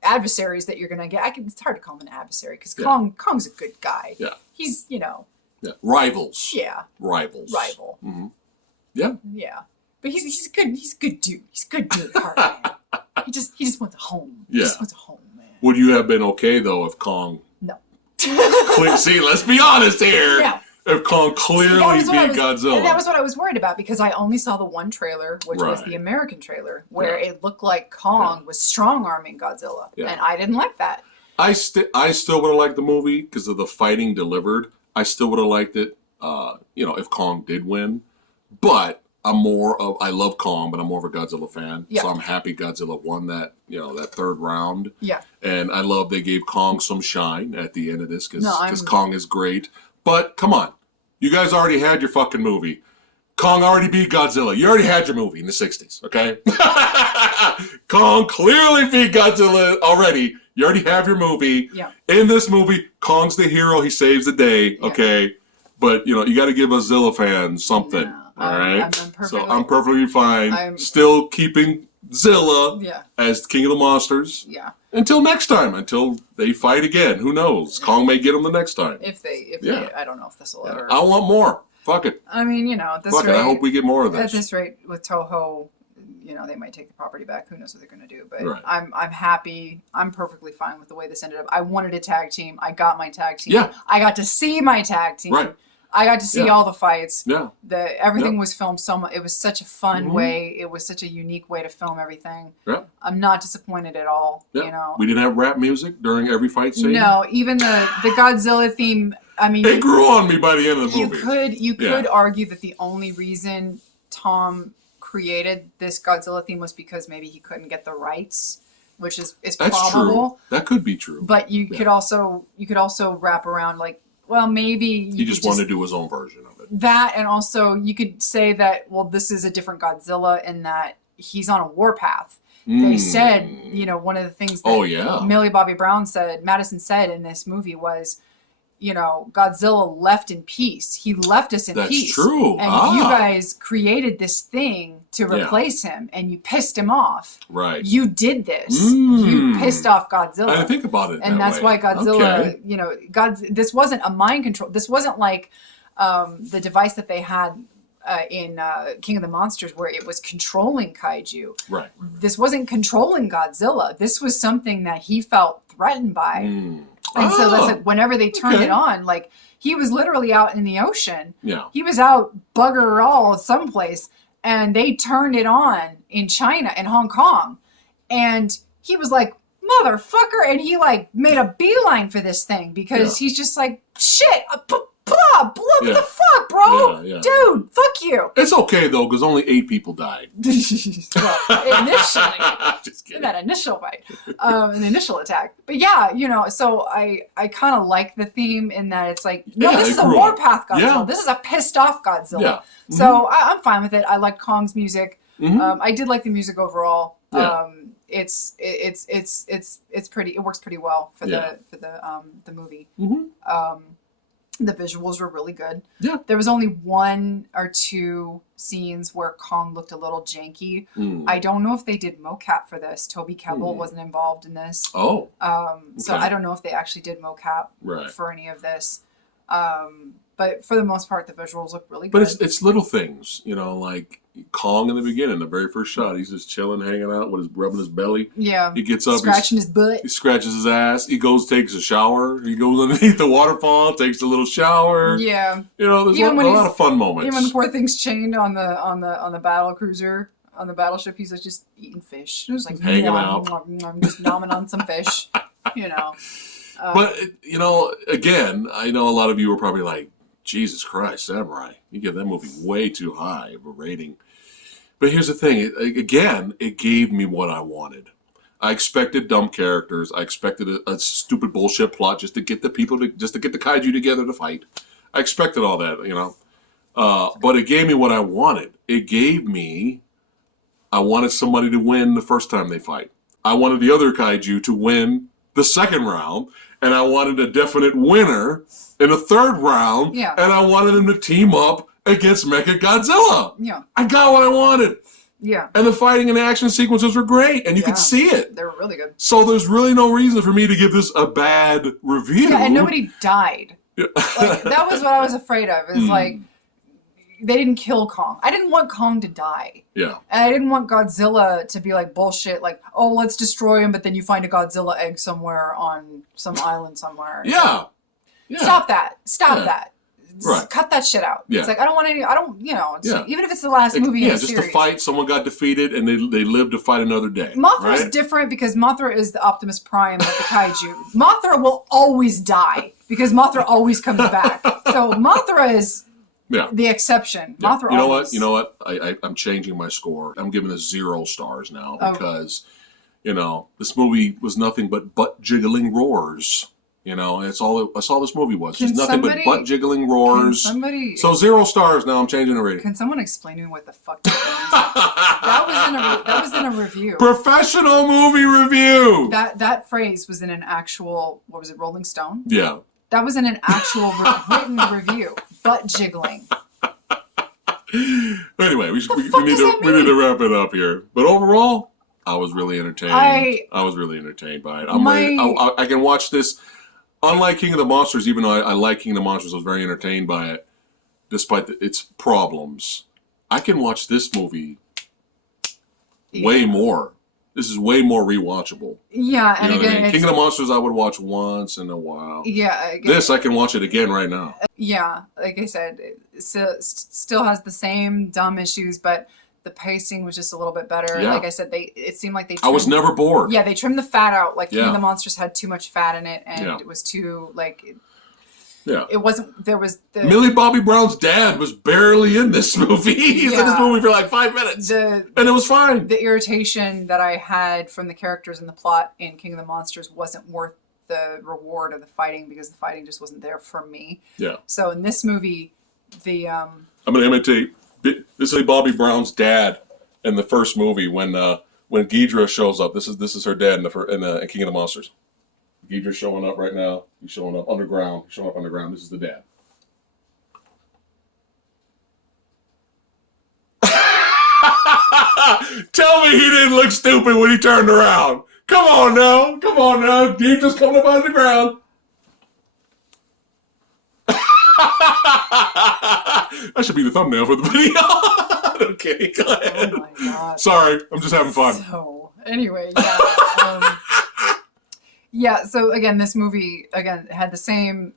adversaries that you're gonna get. It's hard to call him an adversary because Kong's a good guy. Yeah. He's Rivals. Yeah. Rival. Mm-hmm. Yeah. Yeah. But he's a good dude. He's a good dude at heart, man. He just wants a home. He just wants a home, man. Would you have been okay though if Kong No. See, let's be honest here. Yeah. If Kong clearly beat Godzilla. And that was what I was worried about because I only saw the one trailer, which was the American trailer, where it looked like Kong was strong-arming Godzilla. Yeah. And I didn't like that. I still would have liked the movie because of the fighting delivered. I still would have liked it, if Kong did win. But I love Kong, but I'm more of a Godzilla fan. Yeah. So I'm happy Godzilla won that, that third round. Yeah. And I love they gave Kong some shine at the end of this because No, Kong is great. But come on, you guys already had your fucking movie. Kong already beat Godzilla. You already had your movie in the 60s, okay? Kong clearly beat Godzilla already. You already have your movie. Yeah. In this movie, Kong's the hero. He saves the day, okay? Yeah. But, you got to give us Zilla fans something, all right? I'm perfectly fine. Still keeping Zilla as King of the Monsters. Yeah. Until next time, until they fight again. Who knows? Kong may get him the next time. If they I don't know if this will ever. I want more. Fuck it. I mean, at this rate. I hope we get more of this. At this rate, with Toho, they might take the property back. Who knows what they're going to do? But I'm happy. I'm perfectly fine with the way this ended up. I wanted a tag team. I got my tag team. Yeah. I got to see my tag team. Right. I got to see all the fights. Yeah. Everything was filmed so much. It was such a fun way. It was such a unique way to film everything. Yeah. I'm not disappointed at all. Yeah. We didn't have rap music during every fight scene. No, even the Godzilla theme. I mean, it grew on me by the end of the movie. You could argue that the only reason Tom created this Godzilla theme was because maybe he couldn't get the rights, which is That's probable. True. That could be true. But you could also wrap around maybe he just wanted to do his own version of it. That, and also you could say that this is a different Godzilla in that he's on a warpath. They said, one of the things that Millie Bobby Brown Madison said in this movie was, Godzilla left in peace. He left us in peace. That's true. And you guys created this thing to replace him, and you pissed him off. Right. You did this. You pissed off Godzilla. I didn't think about it and that's why Godzilla, this wasn't a mind control. This wasn't like the device that they had in King of the Monsters where it was controlling kaiju. Right. This wasn't controlling Godzilla. This was something that he felt threatened by. And so that's whenever they turned it on, he was literally out in the ocean. Yeah. He was out bugger all someplace, and they turned it on in China, in Hong Kong. And he was like, motherfucker, and he made a beeline for this thing because he's just like, shit, what the fuck, bro? Dude, fuck you. It's okay though, because only 8 people died. Initially, just kidding. In that initial fight, an initial attack. But so I kind of like the theme in that it's this is a warpath Godzilla. Yeah. This is a pissed off Godzilla. Yeah. So I'm fine with it. I like Kong's music. I did like the music overall. Yeah. It's pretty. It works pretty well for the movie. The visuals were really good. Yeah. There was only 1 or 2 scenes where Kong looked a little janky. I don't know if they did mocap for this. Toby Kebbell wasn't involved in this. Oh. So I don't know if they actually did mocap for any of this. But for the most part, the visuals look really good. But it's little things, like Kong in the beginning, the very first shot, he's just chilling, hanging out with rubbing his belly. Yeah. He gets up, scratching his butt. He scratches his ass. He takes a shower. He goes underneath the waterfall, takes a little shower. Yeah. There's a lot of fun moments. Even when the poor thing's chained on the battle cruiser, on the battleship, he's just eating fish. It was hanging out. I'm just nomming on some fish. But again, I know a lot of you were probably like, Jesus Christ, Samurai, you give that movie way too high of a rating. But here's the thing, it gave me what I wanted. I expected dumb characters. I expected a stupid bullshit plot just to get the kaiju together to fight. I expected all that, but it gave me what I wanted. I wanted somebody to win the first time they fight. I wanted the other kaiju to win the second round, and I wanted a definite winner in the third round, and I wanted them to team up against Mechagodzilla. Yeah. I got what I wanted. Yeah. And the fighting and action sequences were great, and you could see it. They were really good. So there's really no reason for me to give this a bad review. Yeah, and nobody died. Yeah. That was what I was afraid of. Is they didn't kill Kong. I didn't want Kong to die. Yeah. And I didn't want Godzilla to be bullshit, let's destroy him, but then you find a Godzilla egg somewhere on some island somewhere. Yeah. Stop that. Stop that. Right. Cut that shit out. Yeah. It's I don't want any, even if it's the last movie in the series. Just to fight, someone got defeated and they lived to fight another day. Mothra's different because Mothra is the Optimus Prime of the kaiju. Mothra will always die because Mothra always comes back. So Mothra is Yeah. the exception. Yeah. Mothra You know always- what? You know what? I'm changing my score. I'm giving this 0 stars now because, you know, this movie was nothing but butt-jiggling roars. You know, and that's all this movie was. Just nothing but butt-jiggling roars. So 0 stars now. I'm changing the rating. Can someone explain to me what the fuck that was in a review. Professional movie review. That phrase was in an actual, what was it, Rolling Stone? Yeah. That was in an actual written review. Butt jiggling. Anyway, we need to wrap it up here. But overall, I was really entertained. I was really entertained by it. I can watch this. Unlike King of the Monsters, even though I like King of the Monsters, I was very entertained by it, despite its problems. I can watch this movie way more. This is way more rewatchable. Yeah, and again, I mean? King of the Monsters I would watch once in a while. Yeah. Again, this I can watch it again right now. Yeah, like I said, it still has the same dumb issues, but the pacing was just a little bit better. Yeah. Like I said, it seemed like they I was never bored. Yeah, they trimmed the fat out. Like King of the Monsters had too much fat in it, and it was too it wasn't. There was Millie Bobby Brown's dad was barely in this movie. He's in this movie for like 5 minutes, and it was fine. The irritation that I had from the characters and the plot in King of the Monsters wasn't worth the reward of the fighting, because the fighting just wasn't there for me. Yeah. So in this movie, I'm gonna imitate. This is Bobby Brown's dad in the first movie when Ghidra shows up. This is her dad in King of the Monsters. Ghidra's showing up right now. He's showing up underground. This is the dad. Tell me he didn't look stupid when he turned around. Come on now. Ghidra's coming up underground. That should be the thumbnail for the video. I'm kidding. Go ahead. Oh my God. Sorry, I'm just having fun. So, anyway, yeah. So again, this movie had the same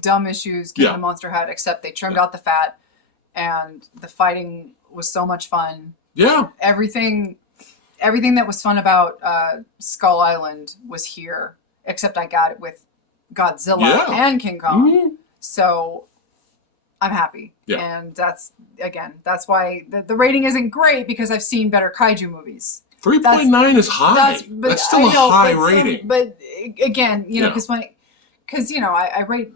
dumb issues King of the Monster had, except they trimmed out the fat, and the fighting was so much fun. Yeah. Everything that was fun about Skull Island was here, except I got it with Godzilla and King Kong. Mm-hmm. So I'm happy. Yeah. And that's why the rating isn't great, because I've seen better kaiju movies. 3.9 is high. That's still a high rating. But again, because I rate,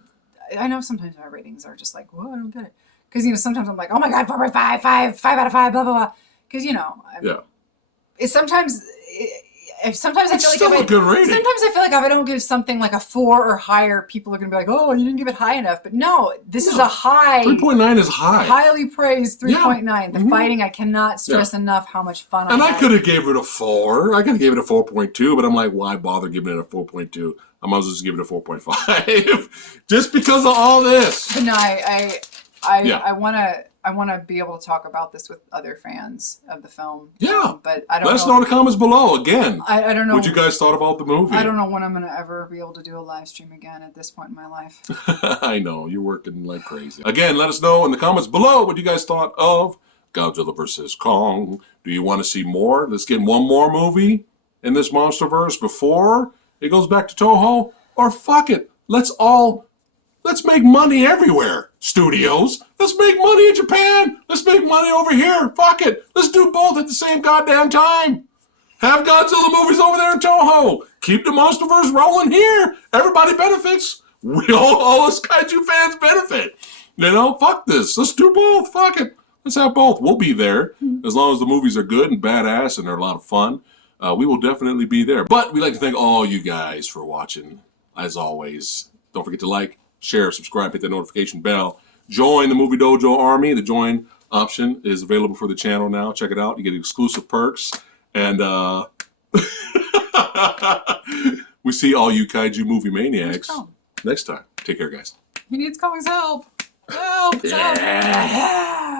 I know sometimes my ratings are just like, whoa, I don't get it. Because, sometimes I'm like, oh my God, 4.5, 5 out of 5, blah, blah, blah. Because, it's sometimes I feel like still a good rating. Sometimes I feel like if I don't give something like a 4 or higher, people are going to be like, oh, you didn't give it high enough. But no, this is a high. 3.9 is high. Highly praised 3.9. The fighting, I cannot stress enough how much fun I had. And I could have gave it a 4. I could have gave it a 4.2, but I'm like, why bother giving it a 4.2? I might as well just give it a 4.5. Just because of all this. But no, I want to be able to talk about this with other fans of the film. Yeah. But I don't know. Let us know in the comments below. Again, I don't know what you guys thought about the movie. I don't know when I'm going to ever be able to do a live stream again at this point in my life. I know. You're working like crazy. Again, let us know in the comments below what you guys thought of Godzilla vs. Kong. Do you want to see more? Let's get one more movie in this MonsterVerse before it goes back to Toho? Or fuck it. Let's make money everywhere. Studios. Let's make money in Japan. Let's make money over here. Fuck it. Let's do both at the same goddamn time. Have Godzilla movies over there in Toho. Keep the MonsterVerse rolling here. Everybody benefits. All us kaiju fans benefit. Fuck this. Let's do both. Fuck it. Let's have both. We'll be there. As long as the movies are good and badass and they're a lot of fun, we will definitely be there. But we'd like to thank all you guys for watching. As always, don't forget to like, share, subscribe, hit that notification bell. Join the Movie Dojo Army. The join option is available for the channel now. Check it out. You get exclusive perks. And we see all you kaiju movie maniacs next time. Take care, guys. He needs Kong's help. Help. Yeah.